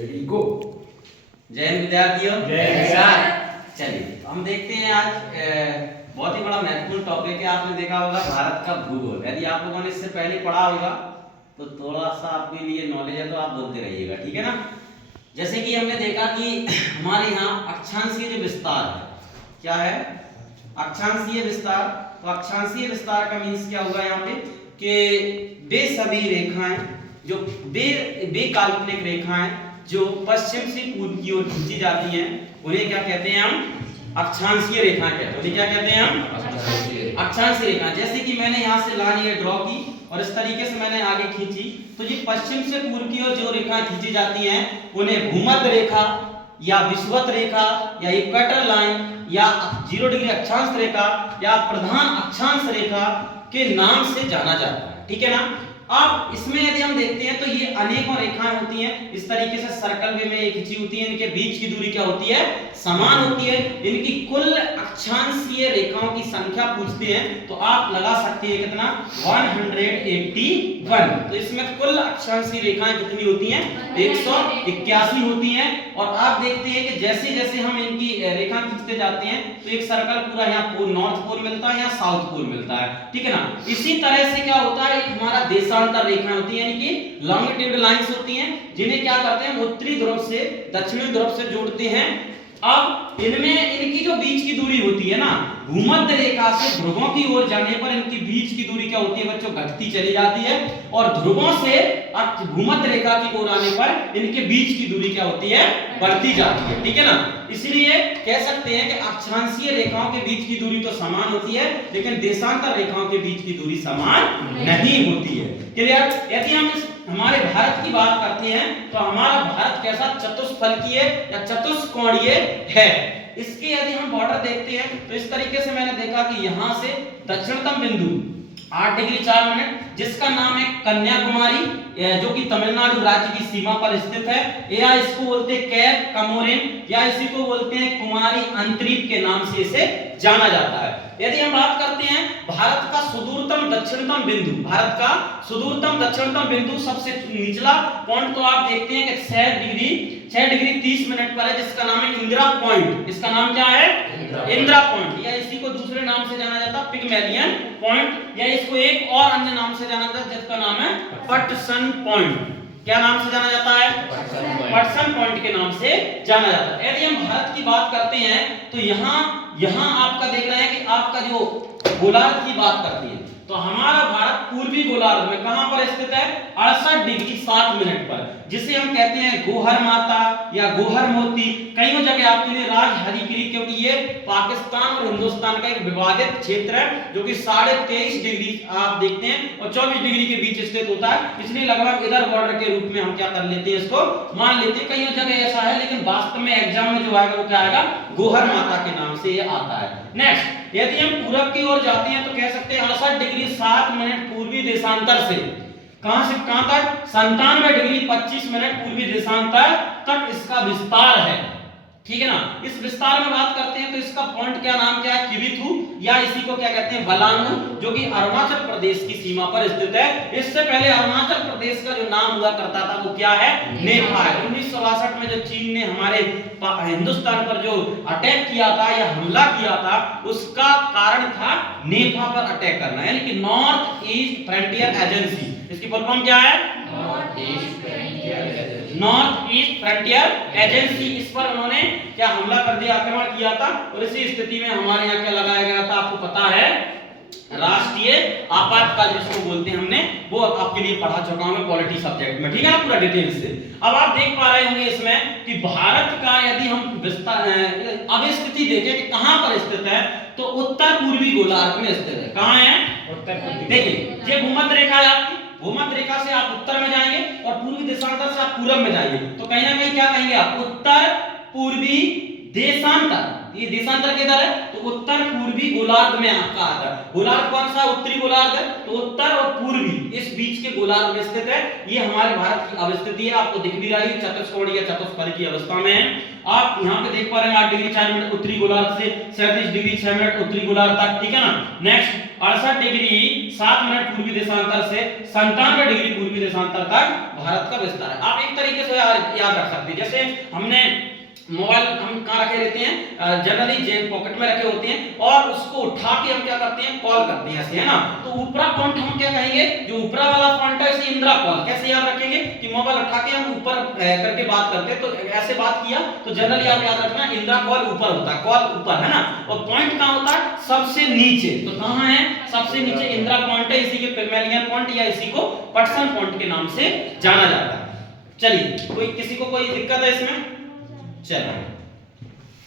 Ready गो। जय हिंद विद्यार्थियों। जय सर। चलिए हम देखते हैं आज बहुत ही बड़ा महत्वपूर्ण टॉपिक है। आपने देखा होगा भारत का भूगोल। यदि आप लोगों ने इससे पहले पढ़ा होगा तो थोड़ा सा आपके लिए नॉलेज है तो आप बोलते रहिएगा, ठीक है ना। जैसे कि हमने देखा कि हमारे यहाँ अक्षांशीय जो विस्तार है, क्या है अक्षांशीय विस्तार। तो अक्षांशीय विस्तार का मीन्स क्या होगा यहाँ पे कि वे सभी रेखाएं जो वे काल्पनिक रेखाएं जो पश्चिम से पूर्व की ओर खींची जाती हैं उन्हें क्या कहते हैं हम अक्षांशीय रेखाएं कहते हैं। उन्हें क्या कहते हैं हम अक्षांशीय रेखाएं। जैसे कि मैंने यहाँ से लाइन ये ड्रॉ की और इस तरीके से मैंने आगे खींची, तो ये पश्चिम से पूर्व की ओर जो रेखाएं खींची जाती हैं उन्हें भूमध्य रेखा या विषुवत रेखा या इक्वेटर लाइन या 0 डिग्री अक्षांश रेखा या प्रधान अक्षांश रेखा के नाम से जाना जाता है, ठीक है ना। अब इसमें यदि हम देखते हैं तो ये अनेकों रेखाएं होती हैं, इस तरीके से सर्कल वे में एक खींची होती है। इनके बीच की दूरी क्या होती है, समान होती है। इनकी कुल अक्षांशीय रेखाओं की संख्या पूछते हैं तो आप लगा सकते हैं कितना 181। तो इसमें कुल अक्षांशीय रेखाएं कितनी होती हैं 181 होती हैं। और आप देखते हैं कि जैसे जैसे हम इनकी रेखा खींचते जाते हैं तो एक सर्कल पूरा यहाँ नॉर्थ पोल मिलता है, यहाँ साउथ पोल मिलता है, ठीक है ना। इसी तरह से क्या होता है, एक हमारा देशांतर रेखाएं होती है, यानी कि लॉन्गिट्यूड लाइंस होती हैं, जिन्हें क्या करते हैं उत्तरी ध्रुव से दक्षिणी ध्रुव से जोड़ते हैं। अब इनमें इनकी जो बीच की दूरी होती है ना, भूमध्य रेखा से ध्रुवों की ओर जाने पर इनकी बीच की दूरी क्या होती है बच्चों, घटती चली जाती है। और ध्रुवों से भूमध्य रेखा की ओर आने पर इनके बीच की दूरी क्या होती है, बढ़ती जाती है, ठीक है ना। इसलिए कह सकते हैं कि अक्षांशीय रेखाओं के बीच की दूरी तो समान होती है, लेकिन देशांतर रेखाओं के बीच की दूरी समान नहीं होती है। क्लियर। यदि हम हमारे भारत की बात करते हैं तो हमारा भारत कैसा चतुष्फलकीय या चतुष्कोणीय है। इसके यदि हम बॉर्डर देखते हैं तो इस तरीके से मैंने देखा कि यहां से दक्षिणतम बिंदु 8 डिग्री 4 मिनट, जिसका नाम है कन्याकुमारी, जो कि तमिलनाडु राज्य की सीमा पर स्थित है, या इसको बोलते हैं कैप कमोरिन, या इसी को बोलते हैं कुमारी अंतरीप के नाम से इसे जाना जाता है। यदि हम बात करते हैं भारत का सुदूरतम दक्षिणतम बिंदु, भारत का सुदूरतम दक्षिणतम बिंदु सबसे निचला पॉइंट तो आप देखते हैं कि 6 डिग्री 30 मिनट पर है, जिसका नाम है इंदिरा पॉइंट। इसका नाम क्या है, इंदिरा पॉइंट, या इसी को दूसरे नाम से जाना जाता है पिग्मेलियन पॉइंट, या इसको एक और अन्य नाम से जाना जाता है जिसका नाम है पटसन पॉइंट। क्या नाम से जाना जाता है, पटसन पॉइंट के नाम से जाना जाता है। यदि हम भारत की बात करते हैं तो यहाँ आपका देख रहे हैं कि आपका जो गोलार्ध की बात करती है तो हमारा भारत पूर्वी गोलार्ध में कहां पर स्थित है, 68 डिग्री 7 मिनट पर, जिसे हम कहते हैं गोहर माता या गोहर मोती। कई जगह आपके लिए राज हरिगिरी, क्योंकि ये पाकिस्तान और हिंदुस्तान का एक विवादित क्षेत्र है जो कि 23.5 डिग्री आप देखते हैं और 24 डिग्री के बीच स्थित होता है। इसलिए लगभग इधर बॉर्डर के रूप में हम क्या कर लेते हैं, इसको मान लेते हैं। कई जगह ऐसा है, लेकिन वास्तव में एग्जाम में जो आएगा वो क्या आएगा, गोहर माता के नाम से ये आता है। नेक्स्ट, यदि हम पूरब की ओर जाते हैं तो कह सकते हैं 68 डिग्री 7 मिनट पूर्वी देशांतर से कहां से कहां तक, 97 डिग्री 25 मिनट पूर्वी देशांतर तक इसका विस्तार है, ठीक है ना। इस विस्तार में बात करते हैं तो इसका पॉइंट क्या नाम क्या है, किबिथु, या इसी को क्या कहते हैं बलांगू, जो कि अरुणाचल प्रदेश की सीमा पर स्थित है। इससे पहले अरुणाचल प्रदेश का जो नाम हुआ करता था वो क्या है, नेपा है। 1962 में जो चीन ने हमारे हिंदुस्तान पर जो अटैक किया था या हमला किया था, उसका कारण था नेपा पर अटैक करना, यानी कि नॉर्थ ईस्ट फ्रंटियर एजेंसी। इसकी फुल फॉर्म क्या है, नॉर्थ ईस्ट फ्रंटियर एजेंसी। इस पर उन्होंने क्या हमला कर दिया, आक्रमण किया था। और इसी स्थिति में हमारे यहाँ क्या लगाया गया था, आपको पता है राष्ट्रीय आपातकाल जिसको बोलते हैं, हमने वो आपके लिए पढ़ा चुका हूं मैं पॉलिटी सब्जेक्ट में, ठीक है ना, पूरा डिटेल से। अब आप देख पा रहे होंगे इसमें कि भारत का यदि हम विस्तार अब स्थिति देखें कि कहां पर स्थित है, तो उत्तर पूर्वी गोलार्ध में स्थित है। कहां है, उत्तर पूर्वी। देखिए ये भूमध्य रेखा है आपकी, भूमध्य रेखा से आप उत्तर में जाएंगे और पूर्वी देशांतर से आप पूरब में जाएंगे, तो कहीं ना कहीं क्या कहेंगे आप, उत्तर पूर्वी देशांतर। ये देशांतर किधर है? तो उत्तर पूर्वी गोलार्ध में आपका आता है। गोलार्ध कौन सा? उत्तरी गोलार्ध है। तो उत्तर और पूर्वी इस बीच के गोलार्ध में स्थित है। ये हमारे भारत की अवस्थिति है, आपको दिख भी रही है, चतुष्कोणीय या चतुष्फलक की अवस्था में है। आप यहाँ पे देख पा रहे हैं 8 डिग्री 4 मिनट उत्तरी गोलार्ध से 37 डिग्री 6 मिनट उत्तरी गोलार्ध तक, ठीक है ना। नेक्स्ट 68 डिग्री 7 मिनट पूर्वी देशांतर से 97 डिग्री पूर्वी देशांतर तक भारत का विस्तार है। आप एक तरीके से याद रख सकते हैं, जैसे हमने मोबाइल हम कहाँ रखे रहते हैं, जनरली जेब पॉकेट में रखे होते हैं, और उसको उठा के हम क्या करते हैं, कॉल करते हैं ऐसे, है ना। तो ऊपरा पॉइंट हम क्या कहेंगे, जो ऊपरा वाला पॉइंट है इसे इंदिरा कॉल। कैसे याद रखेंगे कि मोबाइल उठा के हम ऊपर करके बात करते हैं, तो ऐसे बात किया तो जनरली आप याद रखना इंदिरा कॉल ऊपर होता है, कॉल ऊपर, है ना। और पॉइंट कहाँ होता है, सबसे नीचे। तो कहाँ है, सबसे नीचे इंदिरा पॉइंट है, इसी के पिगमेलियन पॉइंट या इसी को पटसन पॉइंट के नाम से जाना जाता है। चलिए, कोई किसी को कोई दिक्कत है इसमें? चलो